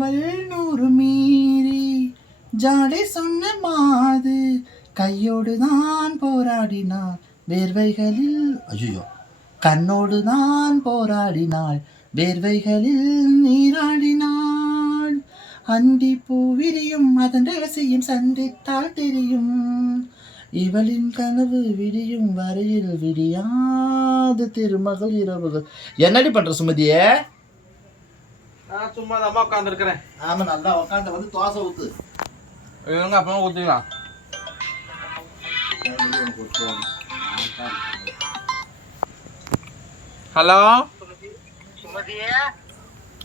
அவள் நூறு மீறி. ஜாடை சொன்ன மாது கையோடு தான் போராடினாள். வேர்வைகளில் ஐயோ கண்ணோடு தான் போராடினாள். வேர்வைகளில் நீராடினாள். அந்தி பூ விரியும் அதன் ரகசியம் சந்தித்தால் தெரியும். இவளின் கனவு விடியும் வரையில் விடியாது திருமகள் இரவுகள். என்னடி பண்ற சுமதியே? நான் சும்மா தான் உட்காந்துருக்கிறேன் ஆமா நல்லா உட்காந்து வந்து தோசை ஊத்து. இவங்க அப்புறம் ஊற்றிக்கலாம் ஹலோ? சுமதியே?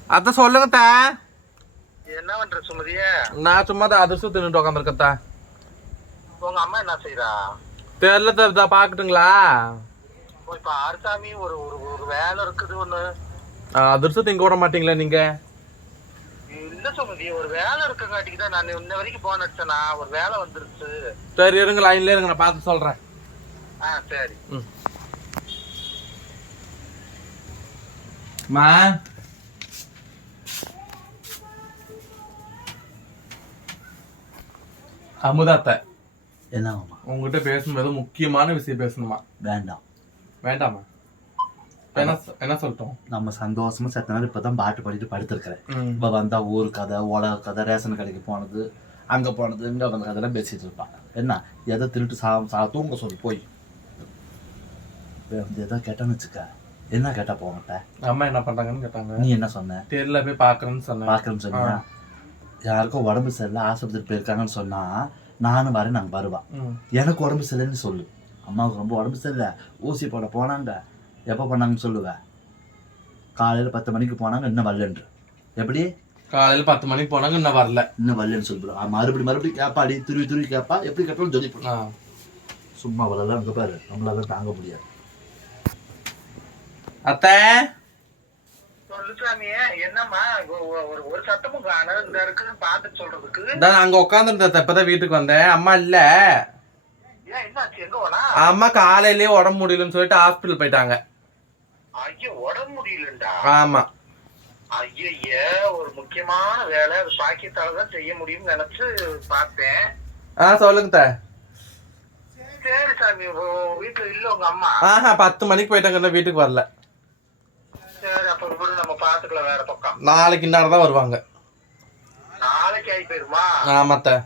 அத்தை சொல்லுங்க தா என்ன பண்ற சுமதிய? நான் சும்மா தான் அதிர்ஷ்டம் தின்னுட்டு உட்காந்துருக்கத்தா உங்க அம்மா என்ன செய்யறா தெரியல ஓ, இப்ப ஆறுசாமி ஒரு ஒரு ஒரு வேலை இருக்குது ஒண்ணு. அதிர்ஷ்டம் திங்க விட மாட்டீங்களா நீங்க? இல்ல சுமதி ஒரு வேலை இருக்கங்காட்டிக்கு தான் நான் இன்ன வரைக்கும் போன் அடிச்சேனா ஒரு வேலை வந்துருச்சு. சரி இருங்க லைன்ல இருங்க நான் பார்த்து சொல்றேன். ஆ சரி. ம். அமுதாத்த. என்னவாமா உங்ககிட்ட பேசணும்போது முக்கியமான விஷயம் பேசணுமா? வேண்டாம். வேண்டாமா? என்ன சொல்லட்டும்? நம்ம சந்தோஷமா செத்த நேரம் இப்பதான் பாட்டு பாடிட்டு படுத்திருக்கிறேன். இப்ப வந்தா ஊர் கதை உலக கதை ரேஷன் கடைக்கு போனது அங்க போனது இங்க வந்த கதையெல்லாம் பேசிட்டு இருப்பான் என்ன? எதை திருட்டு சா சா தூங்க சொல்லு போய். வந்து எதோ கேட்டான்னு வச்சுக்க. என்ன கேட்டா போகட்ட அம்மா என்ன பண்றாங்கன்னு கேட்டாங்க. நீ என்ன சொன்ன? தெரியல போய் பாக்குறேன்னு சொன்னேன். பார்க்கறேன்னு சொன்னியா? யாருக்கும் உடம்பு சரியில்லை ஆஸ்பத்திரி போயிருக்காங்கன்னு சொன்னா நானும் வரேன் நாங்க வருவா. எனக்கு உடம்பு சரியில்லைன்னு சொல்லு. அம்மாவுக்கு ரொம்ப உடம்பு சரியில்லை. ஊசி போட போனாங்க. எப்போ பண்ணாங்கன்னு சொல்லுவேன் காலையில் பத்து மணிக்கு போனாங்க இன்னும் வரலன்று. எப்படி? காலையில பத்து மணிக்கு போனாங்க இன்னும் வரல. இன்னும் வரலன்னு சொல்லிவிடும் மறுபடியும் மறுபடியும் கேட்பாடி துருவி துருவி கேட்பா எப்படி கேட்டாலும் சொல்லி. சும்மா அவ்வளோலாம் அங்கே பாரு. நம்மளால தாங்க முடியாது. அத்தை? அங்க உட்காந்துருந்தேன் இப்பதான் வீட்டுக்கு வந்தேன். அம்மா இல்ல. அம்மா காலையிலேயே உடம்பு முடியலன்னு சொல்லிட்டு ஹாஸ்பிட்டல் போயிட்டாங்க. ஐயோ உடம்பு முடியலண்டா. ஆமா. ஐய ஒரு முக்கியமான வேலை. அது பாக்கியத்தால தான் செய்ய முடியும்னு நினைச்சு பார்த்தேன். ஆ சொல்லுங்க சரி சாமி வீட்டுல இல்ல உங்க அம்மா? ஆஹா பத்து மணிக்கு போயிட்டாங்க வீட்டுக்கு வரல. சரி அப்ப நம்ம பாத்துக்கலாம் வேற பக்கம். நாளைக்கு இந்நேரம் தான் வருவாங்க. நாளைக்கு ஆகி போயிருமா? ஆமாத்த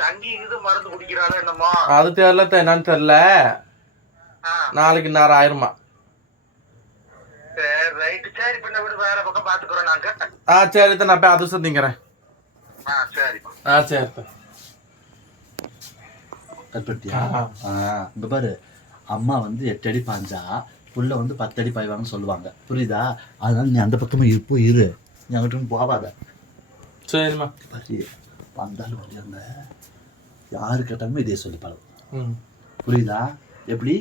தங்கி இது மருந்து குடிக்கிறாளோ என்னமோ? அது தெரியல என்னன்னு தெரியல. நாளைக்கு இந்நேரம் ஆயிருமா? சரி ரைட்டு சரி பின்ன விடு வேற பக்கம் பாத்துக்கிறோம் நாங்க. ஆ சரி நான் போய் அதிர்ஷ்டம் திங்கிறேன் ஆ சரி. ஆ சரி ஆ. ஆ இங்க பாரு அம்மா வந்து எட்டு அடி பாஞ்சா புள்ள வந்து பத்து அடி பாய்வாங்கன்னு சொல்லுவாங்க. புரியுதா? அதனால நீ அந்த பக்கமா இருப்போ இரு. நீ அங்கிட்டு போகாத சரிம்மா. பாரு வந்தாலும் வழியாங்க யாரு கேட்டாலுமே இதே சொல்லி பழகும் புரியுதா? எப்படி?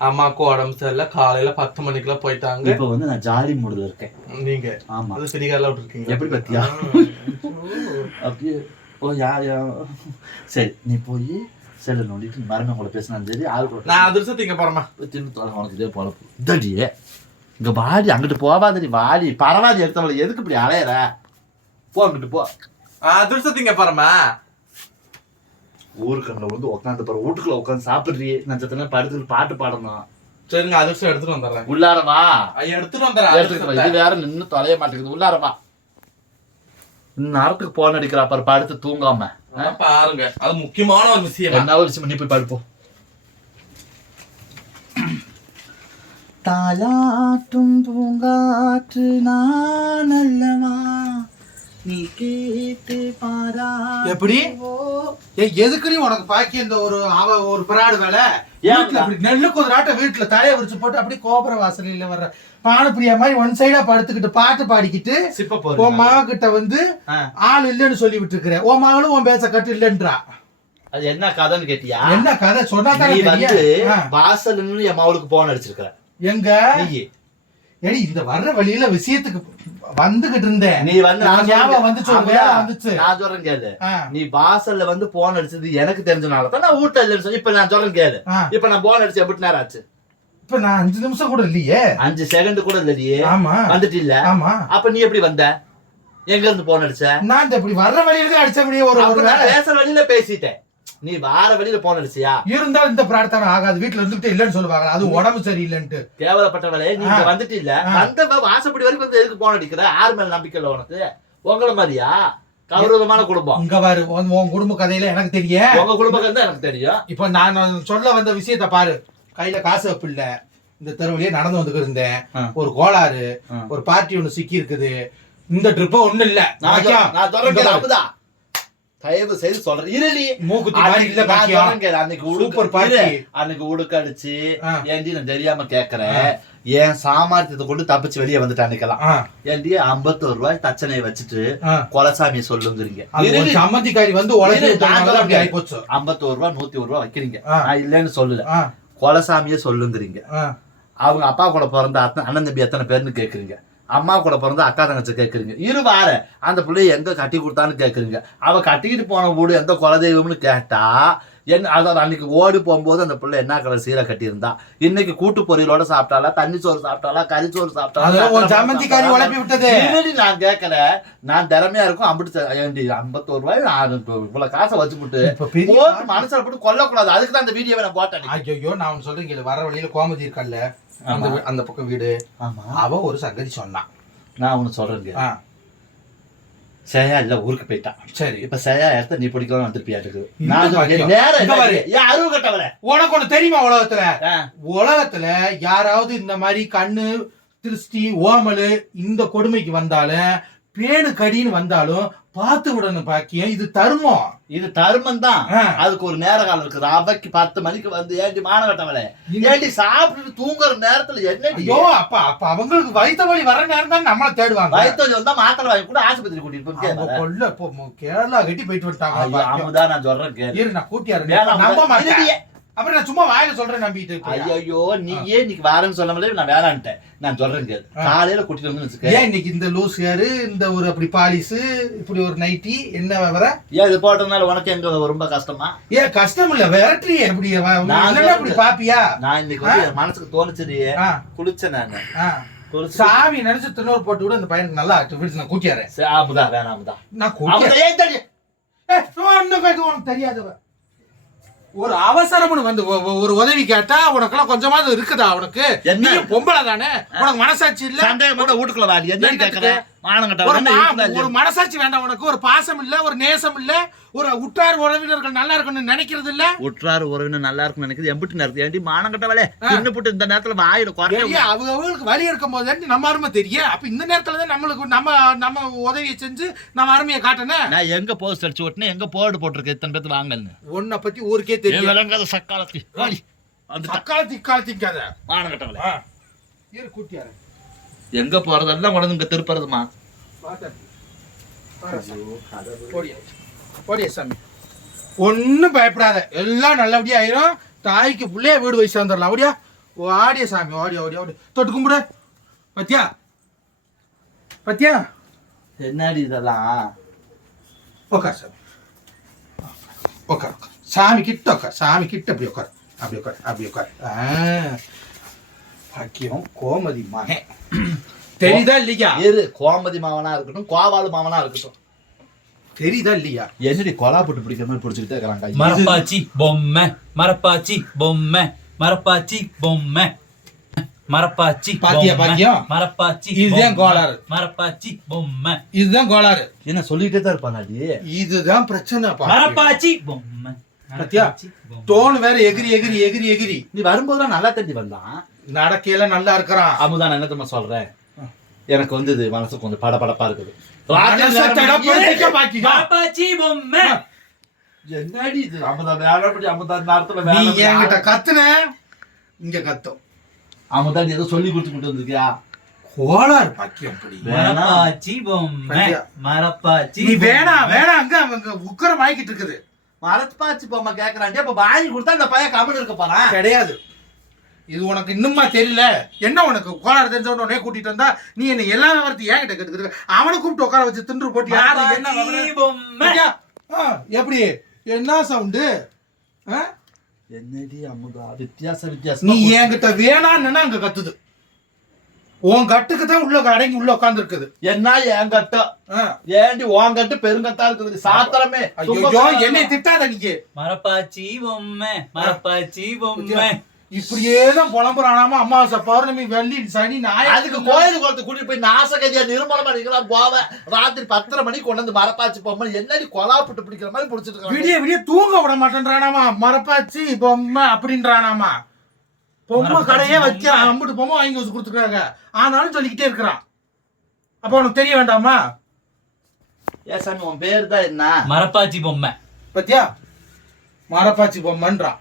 அம்மாவுக்கு உடம்பு சரியில்லை. காலையில பத்து மணிக்கெல்லாம் போயிட்டாங்க. இப்ப வந்து நான் ஜாலி மூடுல இருக்கேன். நீங்க? ஆமா. அது ஃப்ரீகால விட்டுருக்கீங்க எப்படி பத்தியா? அப்படியே ஓ யா யா. சரி நீ போய் செல்ல நோண்டிட்டு மரமே கூட பேசினாலும் சரி ஆள் நான் அதிர்ஷ்டம் திங்க போறேம்மா. தின்னு தொலை உனக்கு இதே பொழப்பு இதடியே இங்க வாடி அங்கிட்டு போவாதடி வாடி. பரவாதி எடுத்தவளை. எதுக்கு இப்படி அலையற? போ அங்கிட்டு போ. அதிர்ஷ்டம் திங்க போறேம்மா. ஊருக்கண்ணில் வந்து உட்காந்து பாரு வீட்டுக்குள்ள உட்காந்து சாப்பிடுறியே. நான் சத்தனை படுத்துட்டு பாட்டு பாடணும் சரிங்க அதிர்ஷ்டம் எடுத்துட்டு வந்துடுறேன். உள்ளார வா. ஐயா, எடுத்துட்டு வந்துடுறேன். அதிர்ஷ்டத்தை. இது வேற நின்னு தொலைய மாட்டேங்குது. உள்ளார வா. நேரத்துக்கு போன் அடிக்கிறா பாரு படுத்து தூங்காம. பாருங்க. அது முக்கியமான ஒரு விஷயம்? என்ன ஒரு விஷயம்? நீ போய் படுப்போம் தாலாட்டும் பூங்காற்று நான் அல்லவா? நீ கேட்டு பாரா எப்படி? எதுக்குடி உனக்கு பாக்கி இந்த ஒரு அவ ஒரு பிராடு வேலை? வீட்டுல அப்படி நெல்லு குதிராட்ட வீட்டுல தலையை விரிச்சு போட்டு அப்படியே கோபுர வாசலில வர்ற பானப்பிரியா மாதிரி ஒன் சைடா படுத்துக்கிட்டு பாட்டு பாடிக்கிட்டு சிப்ப உன் போறீங்க. மக கிட்ட வந்து. ஆள் இல்லைன்னு சொல்லி விட்டுருக்கிற உன் மகளும் உன் பேச்ச கட்டு இல்லைன்றா. அது என்ன கதைன்னு கேட்டியா? என்ன கதை? சொன்னா தானே நீ வந்து தெரியும். ஆ. வாசல் நின்னு என் மவளுக்கு போன் அடிச்சிருக்கிற. எங்க? ஏடி இந்த வர்ற வழியில விஷயத்துக்கு வந்துகிட்டு இருந்தேன். நீ வந்து நான் ஞாபகம் வந்துச்சு, ஒரு வேலை வந்துச்சு. நான் சொல்றேன் கேளு. நீ வாசல்ல வந்து போன் அடிச்சது எனக்கு தெரிஞ்சனால தான் நான் வீட்டுல இல்லைன்னு சொல்லி இப்ப நான் சொல்றேன் கேளு. இப்ப நான் போன் அடிச்சு எப்படி நேரம் ஆச்சு? இப்ப நான் அஞ்சு நிமிஷம் கூட இல்லையே. அஞ்சு செகண்ட் கூட இல்லையே ஆமா. வந்துட்டு இல்ல. ஆமா. அப்ப நீ எப்படி வந்த? எங்க இருந்து போன் அடிச்ச? நான் இந்த இப்படி வர்ற வழியில அடிச்சபடியே ஒரு பேசுற வழியில பேசிட்டேன். நீ வார வழியில போன் அடிச்சியா இருந்தாலும் இந்த பிரார்த்தனை ஆகாது. வீட்டுல இருந்துட்டு இல்லைன்னு சொல்லுவாங்க. அது உடம்பு சரியில்லைன்ட்டு. கேவலப்பட்டவளே நீங்க. வந்துட்டு இல்ல. ஆ. வந்த வாசப்படி வரைக்கும் வந்து எதுக்கு போன் அடிக்கிற ஆறு மேல நம்பிக்கை இல்ல உனக்கு? உங்கள மாதிரியா? கௌரவமான குடும்பம். இங்க பாரு உன் குடும்ப கதையில எனக்கு தெரியும் உங்க குடும்பம் தான் எனக்கு தெரியும். இப்ப நான் சொல்ல வந்த விஷயத்த பாரு. கையில காசு வைப்பு இல்ல. இந்த தெருவிலேயே நடந்து வந்துட்டு இருந்தேன். ஒரு கோளாறு. ஒரு பார்ட்டி ஒண்ணு சிக்கி இருக்குது இந்த ட்ரிப் ஒண்ணு இல்ல. நான் தயவு செய்து சொல்றேன் இருடி மூக்குத்தி மாதிரி இல்ல அன்னைக்கு சூப்பர். இரு, அன்னைக்கு உடுக்கடிச்சு. ஏண்டி நான் தெரியாம கேக்குறேன். என் சாமர்த்தியத்தை கொண்டு தப்பிச்சு வெளியே வந்துட்டேன் அன்னைக்கெல்லாம். ஆ, ஏண்டி ஐம்பத்தோரு ரூபாய் தச்சனையை வச்சுட்டு. கொலசாமியை சொல்லுங்கிறீங்க. சம்மந்திக்காரி வந்து ஐம்பத்தோரு ரூபாய் நூத்தி ஒரு ரூபாய் வைக்கிறீங்க. நான் இல்லைன்னு சொல்லல. கொலசாமியே சொல்லுங்கிறீங்க. அவங்க அப்பா கூட பிறந்த அண்ணன் தம்பி எத்தனை பேர்னு கேக்குறீங்க. அம்மா கூட பிறந்த அக்கா தங்கச்சி கேக்குறீங்க. இரு வார. அந்த பிள்ளைய எங்க கட்டி கொடுத்தான்னு கேக்குறீங்க. அவ கட்டிக்கிட்டு போன வீடு எந்த குலதெய்வம்னு கேட்டா என்ன அதாவது அன்னைக்கு ஓடி போகும்போது அந்த பிள்ளை என்ன கலர் சீரை கட்டியிருந்தா? இன்னைக்கு கூட்டு பொரியலோட சாப்பிட்டாலா தண்ணி சோறு சாப்பிட்டாலா கறி சோறு அதெல்லாம் ஒரு சாப்பிட்டாலா சம்மந்திக்காரி உழைப்பி விட்டது. இருடி, நான் கேட்கல நான் திறமையா இருக்கும். அம்பிட்டு ஐம்பத்தோரு ரூபாய் நான் இவ்வளவு காசை போட்டு மனசுல போட்டு கொல்லக்கூடாது. அதுக்கு தான் அந்த வீடியோவை நான் போட்டேன் ஐயோ நான் சொல்றேன் வர வழியில கோமதி இருக்கல்ல அந்த வீ- அந்த பக்கம் வீடு. ஆமா. அவ ஒரு சங்கதி சொன்னான் நான் ஒண்ணு சொல்றேங்க ஆ, சேயா இல்ல ஊருக்கு போயிட்டான் சரி. இப்ப சேயா இடத்த நீ பிடிக்கலாம் வந்திருப்பியாட்டுக்கு இந்த நான் பாக்கியம். சொல்றேன், நேரம் இங்க பாரு. இல்லை. ஏன் அருவு கட்டவல உனக்கு ஒண்ணு தெரியுமா உலகத்துல? உலகத்துல யாராவது இந்த மாதிரி கண்ணு திருஷ்டி ஓமலு இந்த கொடுமைக்கு வந்தாலும் பேணு கடின்னு வந்தாலும் பார்த்து விடணும் பாக்கியம். இது தர்மம். இது தர்மம் தான். அதுக்கு ஒரு நேர காலம் இருக்குது. அவைக்கு பத்து மணிக்கு வந்து ஏண்டி மான கட்டவல ஏண்டி சாப்பிட்டுட்டு தூங்குற நேரத்துல என்ன ஐயோ அப்ப அப்ப அவங்களுக்கு வயித்த வலி வர நேரம் தான் நம்மள தேடுவாங்க. வயிற்று வந்தா மாத்திரை வாங்கி கூட ஆஸ்பத்திரி கூட்டிட்டு போய் அவங்க கேளு. கொல்ல இப்போ கேரளா கட்டி போயிட்டு வந்துட்டாங்க. அமுதா நான் சொல்றேன் இரு நான் கூட்டியாரு நம்ப. மாட்டேன். அப்புறம் நான் சும்மா வாயில சொல்றேன் நம்பிட்டு? ஐயோ நீ ஏன் இன்னைக்கு வாரேன்னு சொல்ல முடியல? நான் வேணான்ட்டேன். நான் ஆ. காலையில கூட்டிட்டு வந்து வச்சுக்க ஏன் இன்னைக்கு இந்த லூஸ் யாரு? இந்த ஒரு அப்படி பாலிசு இப்படி ஒரு நைட்டி என்ன வர ஏன் இது போட்டதுனால உனக்கு எங்க ரொம்ப கஷ்டமா? ஏன் கஷ்டம் இல்ல விரட்டி எப்படி அப்படி பாப்பியா? நான் இன்னைக்கு வந்து மனசுக்கு தோணுச்சுடி. ஆ, குளிச்சேன் நானு. சாமி நினைச்சு திருநூறு போட்டு கூட இந்த பையனுக்கு நல்லா ஆச்சு நான் கூட்டியாரேன். அமுதா வேணாம் நான் கூட்டியாரேன். அமுதா ஏன் தடி ஏய், ஒண்ணும் கேட்க உனக்கு தெரியாதவ ஒரு அவசரம்னு வந்து ஒரு உதவி கேட்டா உனக்கெல்லாம் கொஞ்சமாவது இருக்குதா உனக்கு? என்ன? பொம்பளை தானே? உனக்கு மனசாட்சி இல்ல? வீட்டுக்குள்ள வாடி என்ன என்னத்துக்கு? ஒரு மனசாட்சி வேண்டாம் உனக்கு. ஒரு பாசம் இல்ல ஒரு நேசம் இல்ல ஒரு உற்றார் உறவினர்கள் நல்லா இருக்கணும்னு நினைக்கிறது இல்ல. உற்றார் உறவினர் நல்லா இருக்கும்னு நினைக்குது எம்பிட்டு நேரத்து ஏண்டி மானம் கட்டவளே தின்னு புட்டு இந்த நேரத்துல வாயில குறைய அவங்க அவங்களுக்கு வழி இருக்கும் போது நம்ம அருமை தெரியும் அப்ப இந்த நேரத்துல தான் நம்மளுக்கு நம்ம நம்ம உதவியை செஞ்சு நம்ம அருமையை காட்டணும். நான் எங்க போஸ்ட் அடிச்சு ஓட்டுனேன் எங்க போர்டு போட்டிருக்கேன் இத்தனை பேத்து வாங்கன்னு உன்னை பத்தி ஊருக்கே தெரியும். விளங்காத சக்காலத்தி. தக்காளத்தி இக்காலத்திக்காத மானம் கட்டவளே இரு கூட்டியாரு. எங்க போறதெல்லாம் கொண்டு இங்க திருப்புறதுமா? ஒன்னும் பயப்படாத. எல்லாம் நல்லபடியா ஆயிரும். தாய்க்கு பிள்ளைய வீடு வயசு வந்துடலாம் அப்படியா? ஓடிய சாமி. ஓடிய ஓடிய ஓடி. தொட்டு கும்பிடு. பத்தியா? பத்தியா? என்னடி இதெல்லாம்? உட்கார் சாமி. உட்கார் சாமி கிட்ட உட்கார் சாமி கிட்ட அப்படி உட்கார் அப்படி உட்கார் அப்படி உட்கார் ஆ. பாக்கியம் கோமதி மகன். தெரியுதா இல்லையா? இரு கோமதி மாவனா இருக்கட்டும் கோவாலு மாவனா இருக்கட்டும். தெரியுதா இல்லையா? என்னடி கொலா போட்டு பிடிக்கிற மாதிரி பிடிச்சிக்கிட்டே இருக்கிறாங்க? மரப்பாச்சி பொம்மை மரப்பாச்சி பொம்மை மரப்பாச்சி பொம்மை மரப்பாச்சி பாத்தியா, பாக்கியம்? மரப்பாச்சி இதுதான் கோளாறு. மரப்பாச்சி பொம்மை. இதுதான் கோளாறு. என்ன சொல்லிட்டே தான் இருப்பானாடி இதுதான் பிரச்சனை. மரப்பாச்சி பொம்மை பாத்தியா? டோன் வேற எகிரி எகிரி எகிரி எகிரி. நீ வரும்போது நல்லா தண்டி வந்தான் நடக்கையில நல்லா இருக்கிறான். அமுதா நான் என்ன தெரியுமா சொல்றேன்? எனக்கு வந்து இது மனசு கொஞ்சம் படபடப்பா இருக்குது என்னடி இது? அமுதா வேலைப்படி அமுதா இந்த நேரத்துல நீ வேலை என்கிட்ட கத்துன? இங்க கத்தும் அமுதா நீ ஏதோ சொல்லி கொடுத்துக்கிட்டு வந்திருக்கியா? கோளாறு. பாக்கியம் அப்படி. நீ. வேணாம் வேணாம் அங்க அவங்க உக்கரம் ஆகிட்டு இருக்குது. மரப்பாச்சி பொம்மை கேக்குறான்டி அப்ப வாங்கி கொடுத்தா அந்த பையன் கம்மன் இருக்க போறான். கிடையாது. இது உனக்கு இன்னுமா தெரியல? என்ன உனக்கு? கோளாறு தெரிஞ்ச உடனே கூட்டிட்டு வந்தா நீ என்ன எல்லா விவரத்தையும் ஏன்கிட்ட கேட்டுக்கிட்டு அவனை கூப்பிட்டு உட்கார வச்சு தின்று போட்டு யாரு என்ன எப்படி? என்ன சவுண்டு என்னடி அமுதா? வித்தியாச நீ வித்தியாசம் என்கிட்ட வேணான்னு அங்க கத்துது. உன் கட்டுக்கு தான் உள்ள அடங்கி உள்ள உட்கார்ந்து இருக்குது என்ன என் கட்டம் ஏண்டி உன் கட்டு பெருங்கட்டா இருக்குது? சாத்திரமே. ஐயோ என்னை திட்டாத நீங்க மரப்பாச்சி பொம்மை மரப்பாச்சி பொம்மை இப்படியே தான் புலம்புறானாம? அமாவாசை பௌர்ணமி வெள்ளி சனி ஞாயிறு. அதுக்கு கோயில் குளத்தை கூட்டிட்டு போய் நாசகதியா நிர்மலம் பண்ணிக்கலாம் போவேன் ராத்திரி பத்தரை மணிக்கு கொண்டு வந்து மரப்பாச்சு பொம்மை என்னடி கொலாப்பிட்டு பிடிக்கிற மாதிரி பிடிச்சிட்டு இருக்காங்க விடிய விடிய தூங்க விட மாட்டேன்றானாமா? மரப்பாச்சி பொம்மை அப்படின்றானாமா? பொம்மை கடையே. வைக்கிறான் அம்பிட்டு பொம்மை வாங்கி வச்சு கொடுத்துருக்காங்க. ஆனாலும் சொல்லிக்கிட்டே இருக்கிறான். அப்ப உனக்கு தெரிய வேண்டாமா? ஏன் சாமி உன் பேர் தான் என்ன? மரப்பாச்சி பொம்மை. பத்தியா? மரப்பாச்சி பொம்மைன்றான்.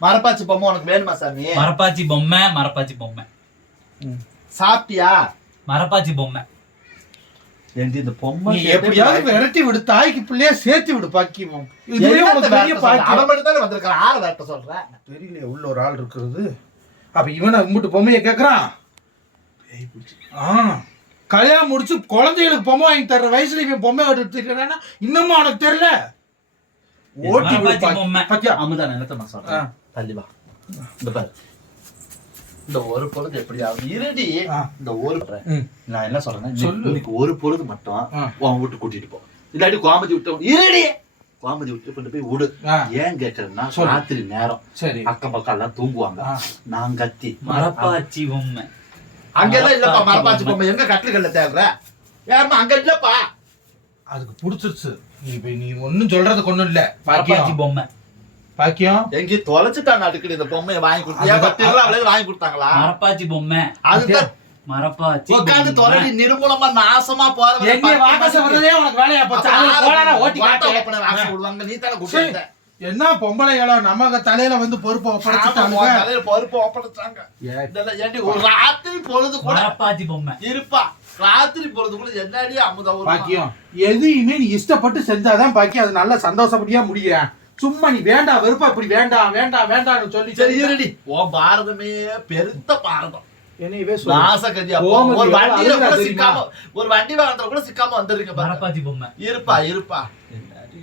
மரப்பாச்சி பொம்மை உனக்கு வேணுமா சாமி? மரப்பாச்சி பொம்மை மரப்பாச்சி பொம்மை. சாப்பிட்டியா? மரப்பாச்சி பொம்மை. இந்த பொம்மை நீ எப்படியாவது விரட்டி விடு தாய்க்கு பிள்ளைய சேர்த்து விடு உனக்கு பாக்கியம் அவன் மட்டும் தானே வந்திருக்கான் ஆறு வேட்ட சொல்றேன் தெரியல உள்ள ஒரு ஆள் இருக்கிறது. அப்ப இவனை கும்பிட்டு பொம்மையை கேக்குறான்? ஆ. கல்யாணம் முடிச்சு குழந்தைகளுக்கு பொம்மை வாங்கி தர்ற வயசுல இவன் பொம்மை எடுத்துக்கிறானா இன்னமும் அவனுக்கு தெரியல. ஓட்டி பாக்கி- பொம்மை. பாத்தியா? அமுதா நான் சொல்றேன்? தள்ளி வா இந்த பாரு. இந்த ஒரு பொழுது எப்படி ஆகும் இருடி. இந்த ஒரு. நான் என்ன சொல்றேன்னா. இன்னைக்கு ஒரு பொழுது மட்டும். உன் வீட்டு கூட்டிட்டு போ. இல்லாட்டி கோமதி விட்டு இருடி. கோமதி விட்டு கொண்டு போய் விடு. ஏன் கேக்குறேன்னா. ராத்திரி நேரம். சரி. அக்கம் பக்கம் எல்லாம் தூங்குவாங்க. நான் கத்தி. மரப்பாச்சி பொம்மை. அங்கெல்லாம் இல்லப்பா மரப்பாச்சி பொம்மை. எங்க கட்டுக்கல்ல தேடுற? ஏமா அங்க இல்லப்பா. அதுக்கு புடிச்சிருச்சு. நீ இப்ப நீ ஒண்ணும் சொல்றதுக்கு ஒண்ணும் இல்ல. மரப்பாச்சி பொம்மை. பாக்கியம்? எங்கேயும் தொலைச்சிட்டான் அடிக்கடி இந்த பொம்மையை வாங்கி கொடுத்து. ஏன் அதுதான். பத்திரிக்கை அவளே வாங்கி கொடுத்தாங்களா? மரப்பாச்சி பொம்மை. அதுதான். மரப்பாச்சி உட்காந்து நிர்மூலமா நாசமா போற என்னைய வாகச வர்றதே உனக்கு வேலையா போச்சு. அது கோளாரா ஓட்டி காட்டு விடுவாங்க. நீ தானே. கூப்பிட்டு என்ன பொம்பளைகளோ நம்ம தலையில வந்து பொறுப்பை ஒப்படைச்சிட்டாங்க பொறுப்பு ஒப்படைச்சாங்க. இதெல்லாம் ஏண்டி ஒரு ராத்திரி பொழுது கூட மரப்பாச்சி பொம்மை. இருப்பா. ராத்திரி பொழுது கூட என்னடி அமுதா ஒரு பாக்கியம். எதையுமே நீ இஷ்டப்பட்டு செஞ்சாதான் பாக்கியம். அது நல்லா சந்தோஷப்படியா முடியும். சும்மா நீ வேண்டாம் வெறுப்பா இப்படி வேண்டாம் வேண்டாம் வேண்டாம்னு சொல்லி சரி இருடி. உன் பாரதமே பெருத்த பாரதம். ஒரு எவ்வளவு வண்டியில கூட அழுகுறா சிக்காம ஒரு வண்டி வாகனத்துல கூட சிக்காம வந்துருங்க பாருங்க மரப்பாச்சி பொம்மை. இருப்பா இருப்பா. என்னடி?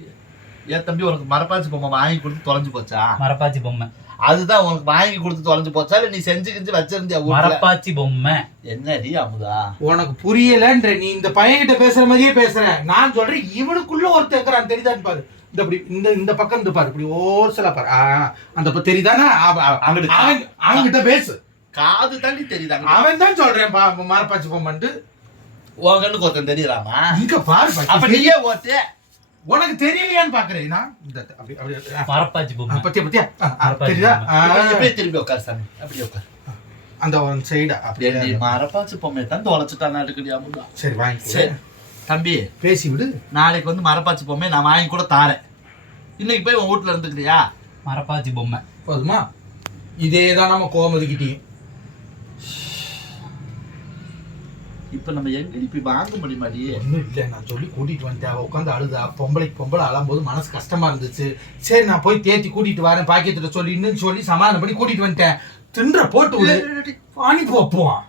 ஏன் தம்பி உனக்கு மரப்பாச்சி பொம்மை வாங்கி கொடுத்து தொலைஞ்சு போச்சா? மரப்பாச்சி பொம்மை. அதுதான் உனக்கு வாங்கி கொடுத்து தொலைஞ்சு போச்சா? இல்ல நீ செஞ்சு கிஞ்சு வச்சிருந்தியா மரப்பாச்சி பொம்மை. என்னடி அமுதா? உனக்கு புரியலன்ற நீ இந்த பையன்கிட்ட பேசுற மாதிரியே பேசுற. நான் சொல்றேன் இவனுக்குள்ள ஒருத்தன் இருக்கிறான் தெரியுதான்னு பாரு. இந்த இப்படி இந்த இந்த பக்கம் இந்த பாரு இப்படி ஓரசலா பாரு. அந்த பக்கம் தெரியுதானா. அவன் அவன்கிட்ட பேசு. காது தாண்டி தெரியுதாங்க அவன் தான் சொல்றேன் பா மரப்பாச்சி பொம்மன்ட்டு. கண்ணுக்கு ஒருத்தன் தெரியலாமா இங்க பாரு. அப்ப நீயே ஓட்டு. உனக்கு தெரியலையான்னு பாக்குறேன். நான் இந்த அப்படி அப்படி ஆ, பொம்மை. பத்தியா பத்தியா? தெரியுதா? ஆ, இப்படியே திரும்பி உட்கார் சாமி. அப்படி உட்கார். அந்த ஒன் சைடா அப்படியே மரப்பாச்சி பொம்மையை தான் தொலைச்சிட்டான் அமுதா? சரி வாங்கி சரி தம்பி. பேசி விடு. நாளைக்கு வந்து மரப்பாச்சி பொம்மையை நான் வாங்கி கூட தாரேன். இன்னைக்கு போய் உன் வீட்டுல இருந்துக்கிறியா? மரப்பாச்சி பொம்மை. போதுமா? இதே தான் நம்ம கோமதிக்கிட்டேயும் இப்ப நம்ம எங்கடி போய் வாங்க முடியுமாடி ஒன்றும் இல்லை நான் சொல்லி கூட்டிட்டு வந்துட்டேன். அவள் உட்காந்து அழுதா. பொம்பளைக்கு பொம்பளை அழும்போது மனசு கஷ்டமா இருந்துச்சு. சரி நான் போய் தேத்தி கூட்டிட்டு வரேன். பாக்கியத்துல சொல்லின்னு சொல்லி சமாதானம் பண்ணி கூட்டிட்டு வந்துட்டேன். தின்ற போட்டு அனுப்பி வைப்போம்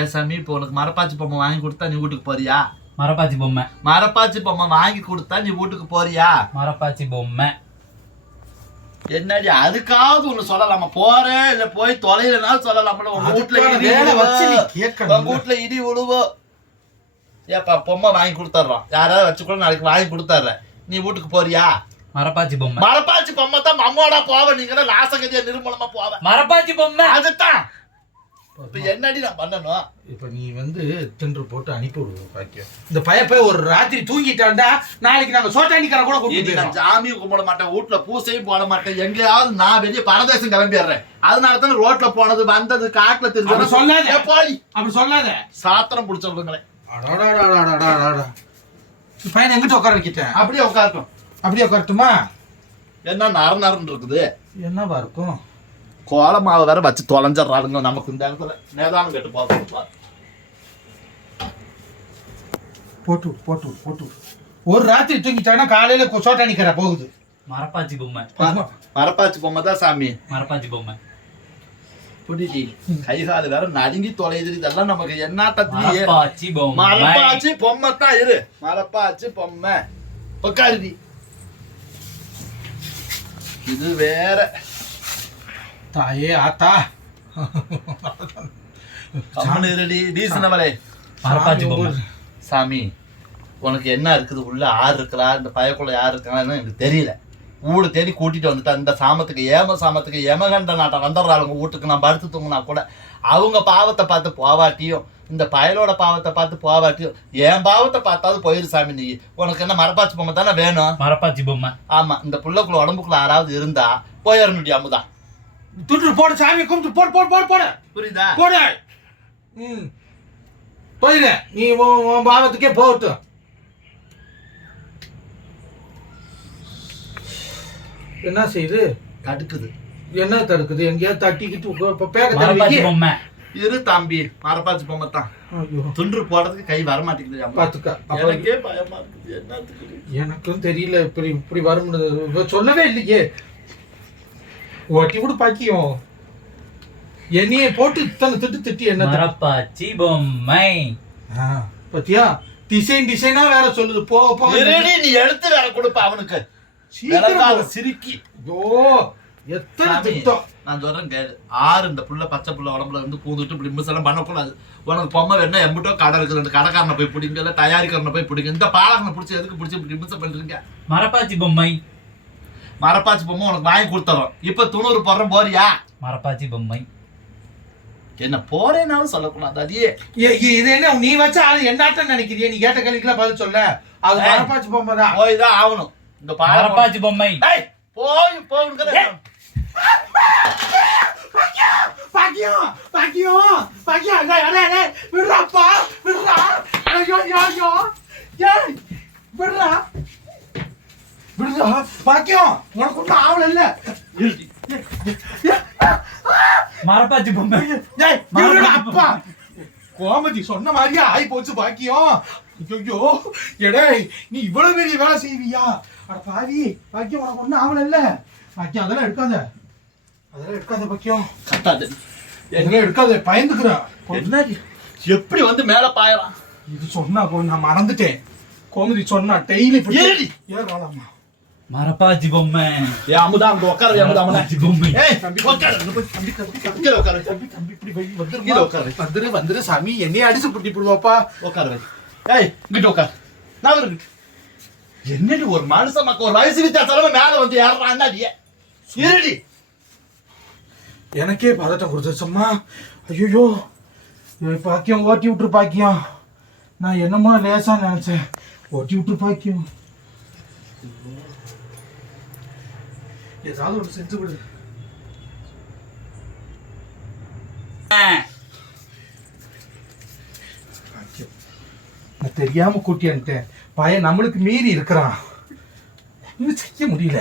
ஏன் சாமி இப்போ உனக்கு மரப்பாச்சி பொம்மை வாங்கி கொடுத்தா நீ வீட்டுக்கு போறியா? மரப்பாச்சி பொம்மை. மரப்பாச்சி பொம்மை வாங்கி கொடுத்தா நீ வீட்டுக்கு போறியா? மரப்பாச்சி பொம்மை. என்னடி அதுக்காவது ஒண்ணு சொல்லலாமா? போறேன் இல்ல போய் தொலைலனாலும் சொல்லலாம்ல உங்க வீட்டுல இடி வேலை வச்சு நீ விழுவோ. கேட்கணும். உங்க வீட்டுல இடி விழுவோ. ஏப்பா பொம்மை வாங்கி கொடுத்துட்றோம் யாராவது வச்சு கூட நாளைக்கு வாங்கி கொடுத்துட்றேன் நீ வீட்டுக்கு போறியா? மரப்பாச்சி பொம்மை. மரப்பாச்சி பொம்மை தான் மம்மோட போவ நீங்க நாசகதியா நிர்மூலமா போவ மரப்பாச்சி பொம்மை. அதுதான். இப்ப என்னடி நான் பண்ணணும்? இப்ப நீ வந்து தின்று போட்டு அனுப்பி விடுவோம் பாக்கியம். இந்த பைய போய் ஒரு ராத்திரி தூங்கிட்டான்டா நாளைக்கு நாங்க சோட்டானிக்கார கூட கூட்டிட்டு நான். ஜாமியும் கும்பிட மாட்டேன் வீட்டுல பூசையும் போட மாட்டேன். எங்கேயாவது நான் வெளியே பரதேசம் கிளம்பிடுறேன். அதனால தான் ரோட்ல போனது வந்தது காட்டுல அப்படி சொல்லாத. போய் அப்படி சொல்லாத. சாத்திரம் பிடிச்சவங்களே அடாடாடாடாடாடாடா. இந்த பையனை எங்கிட்ட உட்கார வைக்கிட்டேன்? அப்படியே உட்காரட்டும். அப்படியே உட்காரட்டுமா? என்ன நர நரன்னு இருக்குது? என்னவா இருக்கும்? கோலமாவை வேற வச்சு தொலைஞ்சிடறாருங்க நமக்கு இந்த இடத்துல நேதானம் கேட்டு போதும் போட்டு போட்டு போட்டு. ஒரு ராத்திரி தூங்கிட்டாங்கன்னா காலையில கு- சோட்டானிக்கரை போகுது மரப்பாச்சி பொம்மை? மரப்பாச்சி பொம்மை தான் சாமி மரப்பாச்சி பொம்மை புடிடி கை கால் வேற நடுங்கி தொலையுது இதெல்லாம் நமக்கு என்னட்டத்திலேயே மரப்பாச்சி பொம்மை தான் இரு மரப்பாச்சி பொம்மை உட்காருடி இது வேற தாயே ஆத்தா சாமி பொம்மை ஒரு- சாமி உனக்கு என்ன இருக்குது உள்ள ஆறு இருக்கிறா இந்த பயக்குள்ள யார் இருக்கான்னு எனக்கு தெரியல ஊடு தேடி கூட்டிட்டு வந்துட்டா இந்த சாமத்துக்கு ஏம சாமத்துக்கு ஏமகண்ட நாட்டம் வந்துடுறாளுங்க வீட்டுக்கு நான் படுத்து தூங்கினா கூட அவங்க பாவத்தை பார்த்து போவாட்டியும் இந்த பயலோட பாவத்தை பார்த்து போவாட்டியும் என் பாவத்தை பார்த்தாவது போயிரு சாமி நீ உனக்கு என்ன மரப்பாச்சி பொம்மை தானே வேணும் மரப்பாச்சி பொம்மை ஆமா இந்த புள்ளக்குள்ள உடம்புக்குள்ள யாராவது இருந்தா போயிடணுடி அமுதா துட்டு போடு சாமி கும்பிட்டு போடு போடு போடு போடு. புரியுதா? போடு. ம். போயிடு நீ உன் பாவத்துக்கே போகட்டும். என்ன செய்யுது தடுக்குது. என்ன தடுக்குது? எங்கேயாவது தட்டிக்கிட்டு பேக்க பொம்மை. இரு தம்பி மரப்பாச்சி பொம்மை தான். ஐயோ. துண்டு போடுறதுக்கு கை வர மாட்டேங்குது. பாத்துக்க எனக்கே பயமா இருக்குது. என்னத்துக்கு? எனக்கும் தெரியல இப்படி இப்படி வரும்னு. இவ சொல்லவே இல்லையே. ஓட்டி விடு பாக்கியம். என்னைய போட்டு இத்தனை திட்டு திட்டி என்ன மரப்பாச்சி பொம்மை. பத்தியா? டிசைன் டிசைனா வேற சொல்லுது. போ போ. நீ எடுத்து வேற கொடுப்ப அவனுக்கு. சீக்கிரம். சிரிக்கி. ஐயோ எத்தனை திட்டம் நான் சொல்றேன் கேளு. ஆறு இந்த புள்ள பச்சை புள்ள உடம்புல இருந்து பூந்துட்டு இப்படி மிஸ் எல்லாம் பண்ணக்கூடாது. உனக்கு பொம்மை வேணா எம்பிட்டோ கடை இருக்குது. ரெண்டு கடைக்காரனை போய் பிடிங்க இல்ல தயாரிக்கிறனை போய் பிடிங்க. இந்த பாலகனை பிடிச்சி எதுக்கு பிடிச்சி இப்படி மிஸ் பண்றீங்க மரப்பாச்சி பொம்மை. மரப்பாச்சி பொம்மை உனக்கு வாங்கி கொடுத்துறோம். இப்ப துணூறு போடுறோம் போறியா? மரப்பாச்சி பொம்மை. என்ன போறேனாலும் சொல்லக்கூடாது அதையே. இது என்ன நீ வச்ச ஆளு என்னாட்டம் நினைக்கிறிய? நீ கேட்ட கேள்விக்கெல்லாம் பதில் சொல்ல. அது. மரப்பாச்சி பொம்மை தான். போய் தான் ஆகணும். இந்த மரப்பாச்சி பொம்மை. டேய், போய் போய் பாக்கியம் பாக்கியம் பாக்கியம் விடுறாப்பா விடுறா ஐயோ ஐயோ விடுறா. விடுறா. பாக்கியம். உனக்கு ஒன்றும் ஆவல இல்ல. மரப்பாச்சி பொம்மை. அப்பா. கோமதி சொன்ன மாதிரியே ஆயி போச்சு பாக்கியம். ஐயோ எடேய் நீ இவ்வளவு பெரிய வேலை செய்வியா? அட பாவி பாக்கியம் உனக்கு ஒன்றும் ஆவல இல்ல. பாக்கியம் அதெல்லாம் எடுக்காத. அதெல்லாம் எடுக்காத பாக்கியம். கத்தாது. அதெல்லாம் எடுக்காத பயந்துக்கிறேன் என்ன எப்படி வந்து மேல பாயலாம் இது சொன்னா நான் மறந்துட்டேன். கோமதி சொன்னா டெய்லி ஏறி. ஏறாளாமா மரப்பாச்சி பொம்மை. ஏ அமுதா அங்க உட்காரு அமுதா அமுதா. மரப்பாச்சி பொம்மை. ஏய் தம்பி, உட்காரு தம்பி தம்பி தம்பி கீழே உட்காரு தம்பி தம்பி இப்படி வை கீழே வந்துருமா உட்காரு வந்துரு வந்துரு சாமி. என்னைய அடிச்சு புட்டி போடுவாப்பா. உட்காரு வை. ஏய் இங்கிட்ட உட்காரு நான் இருக்கு என்னடி ஒரு மனுஷன் மக்கள் ஒரு வயசு வித்தியாசமா மேல வந்து ஏறான்னா நீ இருடி. எனக்கே பதட்டம் கொடுத்துச்சம்மா ஐயோ பாக்கியம் ஓட்டி விட்டுரு பாக்கியம். நான் என்னமோ லேசா நினைச்சேன். ஓட்டி விட்டுரு பாக்கியம். ஏதாவது ஒன்று செஞ்சு விடு தெரியாம கூட்டியான்ட்டேன் பையன் நம்மளுக்கு மீறி இருக்கிறான். இன்னும் செய்ய முடியல.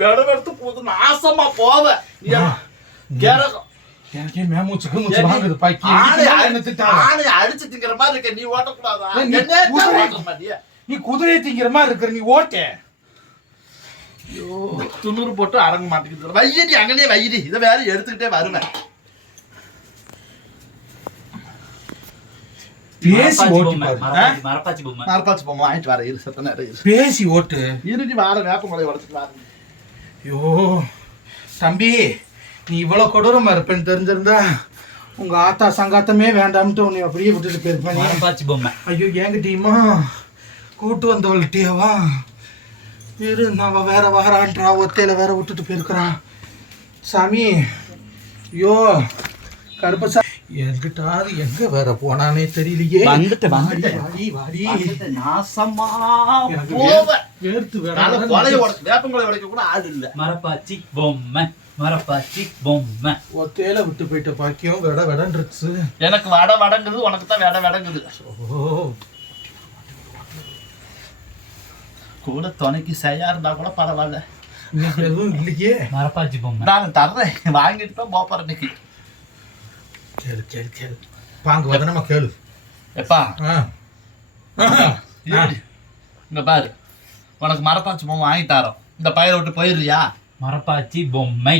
விடவெடுத்து போது நாசமா போவ. எனக்கே மேமூச்சு மூச்சு வாங்குது பாக்கி. ஆனை அடிச்சு திங்கிற மாதிரி இருக்க நீ ஓட்டக்கூடாதா? நீ குதிரையை திங்கிற மாதிரி இருக்கிற நீ ஓட்ட. ஐயோ துண்ணூறு போட்டு அடங்க மாட்டேங்குது வையடி அங்கனே வையடி. இதை வேற எடுத்துக்கிட்டே வருவேன். பேசி ஓட்டி பொம்மை பாரு. மரப்பாச்சி மரப்பாச்சி பொம்மை. மரப்பாச்சி பொம்மை வாங்கிட்டு வர இரு சத்த நேரம் பேசி ஓட்டு. இருடி வார வேப்ப மலை உடச்சிட்டு வார ஐயோ. தம்பி நீ இவ்வளவு கொடூரமா இருப்பேன்னு தெரிஞ்சிருந்தா உங்க ஆத்தா சங்காத்தமே வேண்டாம்ட்டு உன்னை அப்படியே விட்டுட்டு போயிருப்பேன். மரப்பாச்சி பொம்மை. ஐயோ என்கிட்டயுமா? கூட்டு வந்தவள்கிட்டயவா? இரு நம்ம வேற வாரான்றா ஒத்தையில வேற விட்டுட்டு போயிருக்கிறான் சாமி ஐயோ கருப்பசா என்கிட்டாவது எங்க வேற போனானே தெரியலையே. வந்துட்டேன், வாடி, வந்துட்டேன். வாடி வாடி. நாசமா வேர்த்து வேற நாளை வேற கொலைய உடச்சு வேப்ப மலை உடைக்க கூட ஆள் இல்ல. மரப்பாச்சி பொம்மை மரப்பாச்சி பொம்மை. ஒத்தையில விட்டு போயிட்ட பாக்கியம் விட விடன்றுச்சு. எனக்கு வட வடங்குது உனக்கு தான் வேட வடங்குது. ஓ கூட துணைக்கு சரியா இருந்தா கூட பரவாயில்ல. இன்னைக்கு எதுவும் இல்லையே. மரப்பாச்சி பொம்மை. நான் தர்றேன். வாங்கிட்டு தான் போறேன் இன்னைக்கு. கேளு கேளு கேளு பாங்க வதனமா கேளு. எப்பா. இங்க பாரு. உனக்கு மரப்பாச்சி பொம்மை வாங்கி தரோம் இந்த பயிரை விட்டு போயிடுறியா? மரப்பாச்சி பொம்மை.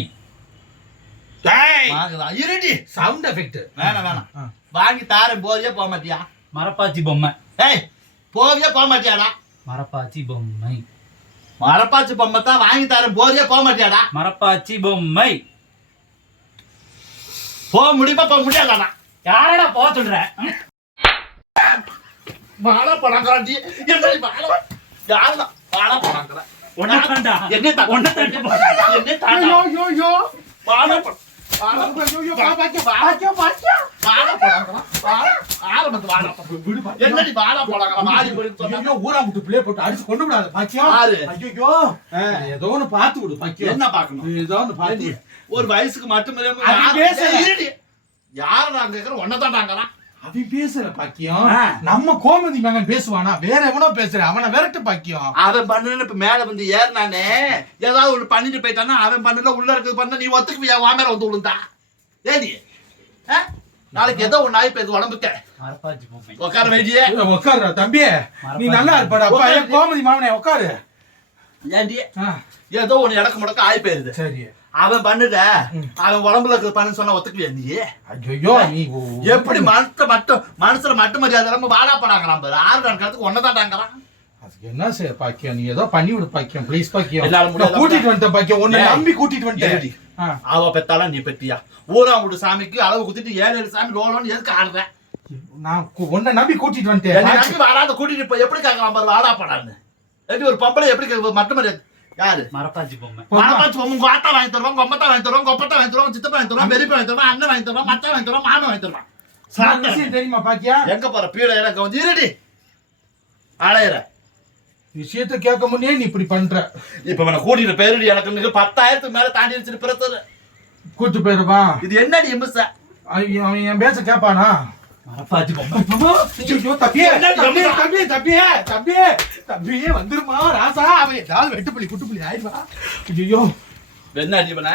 இருடி. சவுண்ட் எஃபெக்ட் வேணாம் வேணாம். ஆ. வாங்கி தாரேன் போறியா போக மாட்டியா? மரப்பாச்சி பொம்மை. ஏய் போவியா போக மாட்டியாடா? மரப்பாச்சி பொம்மை. மரப்பாச்சி பொம்மை தான் வாங்கி தரேன். போறியா போக மாட்டியாடா. மரப்பாச்சி பொம்மை. போக முடியுமா? போக முடியாதானா யாரடா போக சொல்ற? வாழ பணங்கிறாண்டி என்னடி வாழ? யாருதான் வாழ பணங்கிறேன் ஒன்ன தாண்டா. என்ன ஒன்ன தாண்டி. என்ன தாண்டா? ஐயோ ஐயோ ஐயோ. என்னடி வாழ ஐயோ, ஊரா விட்டு பிள்ளைய போட்டு அடிச்சு கொண்டு விடாத பாக்கியம்? ஐயோ ஏதோ ஒண்ணு பார்த்து விடு பாக்கியம் என்ன பார்க்கணும் ஏதோ ஒண்ணு விடு ஒரு வயசுக்கு மட்டும் யார் நான் கேட்கிறேன் ஒன்னதான் நாங்களாம் அவன் பேசல பாக்கியம். நம்ம கோமதி மகன் பேசுவானா? வேற எவனோ பேசுற. அவனை விரட்டு பாக்கியம். அவன் பண்ணுன்னு இப்ப மேல வந்து ஏறினானே ஏதாவது ஒண்ணு பண்ணிட்டு போயிட்டானா அவன் பண்ணல உள்ள இருக்கிறது பண்ண நீ ஒத்துக்குவியா? வா மேல வந்து விழுந்தா ஏடி ஆ? நாளைக்கு ஏதோ ஒண்ணு ஆகி போயிது உடம்புக்கு. உட்கார வேண்டிய உட்காருடா தம்பி. நீ நல்லா இருப்படா. உட்காரு. கோமதி மாமனே உட்காரு ஏண்டி? ஏதோ ஒண்ணு இடக்கு முடக்க ஆகி போயிருது சரி. அவன் பண்ணுத. அவன் உடம்புல பண்ணு சொன்னா ஒத்துக்குவியா நீ? ஐயோ நீ எப்படி மனச மட்டும் மனசுல மட்டும் மரியாதை இல்லாம வாடா படாங்கிறான் பாரு ஆறு நடக்கிறதுக்கு ஒன்னதாண்டாங்கிறான் அதுக்கு என்ன செய்ய பாக்கியம்? நீ ஏதோ பண்ணி விடு பாக்கியம் ப்ளீஸ் பாக்கியம். கூட்டிட்டு வந்துட்டேன் பாக்கியம். உன்னை. நம்பி கூட்டிட்டு. வந்துட்டேன். அவ பெத்தாளா நீ பெத்தியா? ஊரா விடு சாமிக்கு அளவு குத்திட்டு ஏழு ஏழு சாமி லோலோன்னு எதுக்கு ஆடுற? நான் உன்னை நம்பி கூட்டிட்டு வந்துட்டேன். நம்பி வராத கூட்டிட்டு போய் எப்படி கேட்கலாம் பாரு வாடா படான்னு. எப்படி ஒரு பொம்பளை எப்படி மட்டும் மரியாதை யாரு? மரப்பாச்சி பொம்மை. மனப்பாச்சு உங்க ஆத்தா வாங்கி தருவாங்க கொம்பத்தா வாங்கி தருவாங்க கொப்பத்தா வாங்கி தருவாங்க சித்தப்பா வாங்கி தருவாங்க பெரியப்பா வாங்கி தருவாங்க அண்ணன் வாங்கி தருவாங்க மச்சான் வாங்கி தருவாங்க மாமன் வாங்கி தருவாங்க நான் தெரியுமா பாக்கியா? எங்க போற? பீட எனக்கு வந்து இருடி அலையிற. விஷயத்த கேட்க முன்னே நீ இப்படி பண்ற. இப்ப இவனை கூட்டிட்டு பேருடி எனக்கு மிக பத்தாயிரத்துக்கு மேல தாண்டி வச்சுட்டு பிறத்தது. கூட்டு போயிருவா. இது என்னடி இம்ச அவன் என் பேச்ச கேட்பானா? ஐயோ, என்ன வந்துருமா, ராசா, அவன் ஏதாவது வெட்டுப்புலி, குட்டுப்புலி ஆயிடுவா. ஐயையோ, என்னடி இவனை?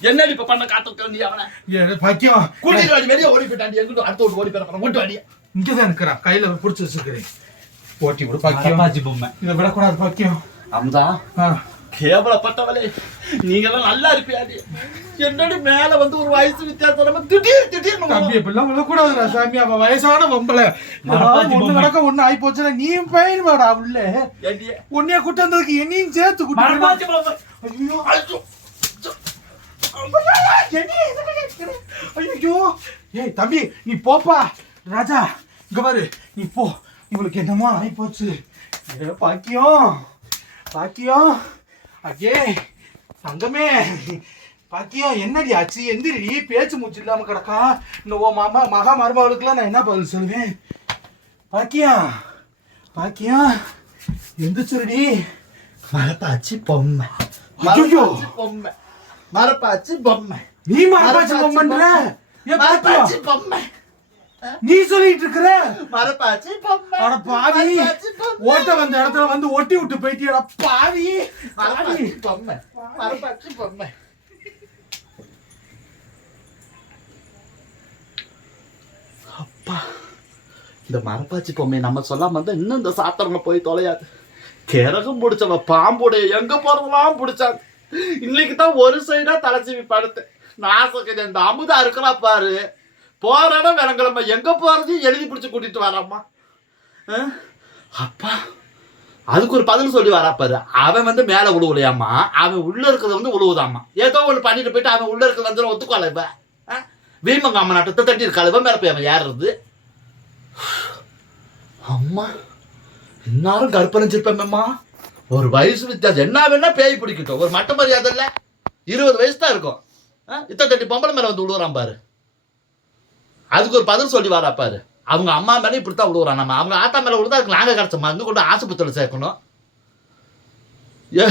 என்னடி இப்ப பண்ண காத்து நீ அவனை? ஏ, பாக்கியம். கூட்டிட்டு வாடி வெளியே ஓடி போயிட்டாண்டி எங்கிட்ட அடுத்த ஓடி போயிட கூட்டு வாடி. இங்கதான் இருக்கிறான், கையில புடிச்சு வச்சிருக்கிறேன். ஓட்டி விடு, பாக்கியம். பொம்மை. இதை விடக்கூடாது, பாக்கியம். அம்தா ஆ, கேவலப்பட்டவளே நீங்க எல்லாம் நல்லா இருப்பியாடி. என்னடி மேல வந்து ஒரு வயசு வித்தியாசம்? திடீர் திடீர்னு தம்பி, இப்படிலாம் விடக்கூடாதுடா, சாமி, அவன் வயசான பொம்பளை. ஒண்ணு. நடக்க ஒண்ணு ஆகி போச்சுன்னா நீயும் பயிர்வாடா உள்ள. ஏண்டி? உன்னைய கூட்டு வந்ததுக்கு என்னையும் சேர்த்து கூட்டு ஐயோ. ஏய் தம்பி நீ போப்பா. ராஜா இங்க பாரு. நீ போ. இவளுக்கு என்னமோ ஆகி போச்சு பாக்கியம். பாக்கியம். அக்கே தங்கமே பாக்கியம் என்னடி ஆச்சு? எந்திரி பேச்சு மூச்சு இல்லாம கிடக்கா? இந்த ஓ மாமா மகா மருமகளுக்குலாம் நான் என்ன பதில் சொல்லுவேன்? பாக்கியம் பாக்கியம் எந்திரிச்சுருடி. மரப்பாச்சி பொம்மை. மரப்பாச்சி பொம்மை. மரப்பாச்சி பொம்மை. நீ மரப்பாச்சி பொம்மன்ற? மரப்பாச்சி பொம்மை. நீ சொல்லிட்டு இருக்கிற? மரப்பாச்சி பொம்மை. அட பாவி. மரப்பாச்சி பொம்மை. ஓட்ட வந்த இடத்துல வந்து ஒட்டி விட்டு போயிட்டியடா பாவி. பாவி. பொம்மை. மரப்பாச்சி பொம்மை. அப்பா இந்த மரப்பாச்சி பொம்மையை நம்ம சொல்லாம இருந்தா இன்னும் இந்த சாத்திரங்க போய் தொலையாது. கிரகம் பிடிச்சவ பாம்புடைய எங்க போறதெல்லாம் பிடிச்சாங்க இன்னைக்கு தான் ஒரு சைடா தலைச்சிவி படுத்தேன். நாசக்கது இந்த அமுதா இருக்கிறா பாரு. போற இடம் விலங்கிழமை எங்க போறது எழுதி பிடிச்சி கூட்டிட்டு வராம்மா. அப்பா அதுக்கு ஒரு பதில் சொல்லி வராப்பாரு அவன் வந்து மேல விழுவலையாம்மா அவன் உள்ள இருக்கிறது வந்து விழுவுதாம்மா ஏதோ ஒன்று பண்ணிட்டு போயிட்டு அவன் உள்ள இருக்கிறது வந்து ஒத்துக்கோல இவ. வீமங்க அம்மா நாட்டத்தை தட்டி இருக்காள் இவன் மேல போய் அவன் ஏறுறது. அம்மா இன்னாரும் கற்பனைச்சிருப்பேம்மா ஒரு வயசு வித்தியாசம். என்ன வேணா பேய் பிடிக்கட்டும். ஒரு மட்ட மரியாதை இல்லை. இருபது வயசு தான் இருக்கும். ஆ? தட்டி பொம்பளை மேல வந்து விழுவுறான் பாரு. அதுக்கு ஒரு பதில் சொல்லி வரா அவங்க அம்மா மேலே இப்படித்தான் விழுவுறான். நம்ம அவங்க ஆத்தா மேலே விழுந்தா அதுக்கு நாங்கள் கிடச்சோம் அங்க கொண்டு ஆஸ்பத்திரியில் சேர்க்கணும். ஏ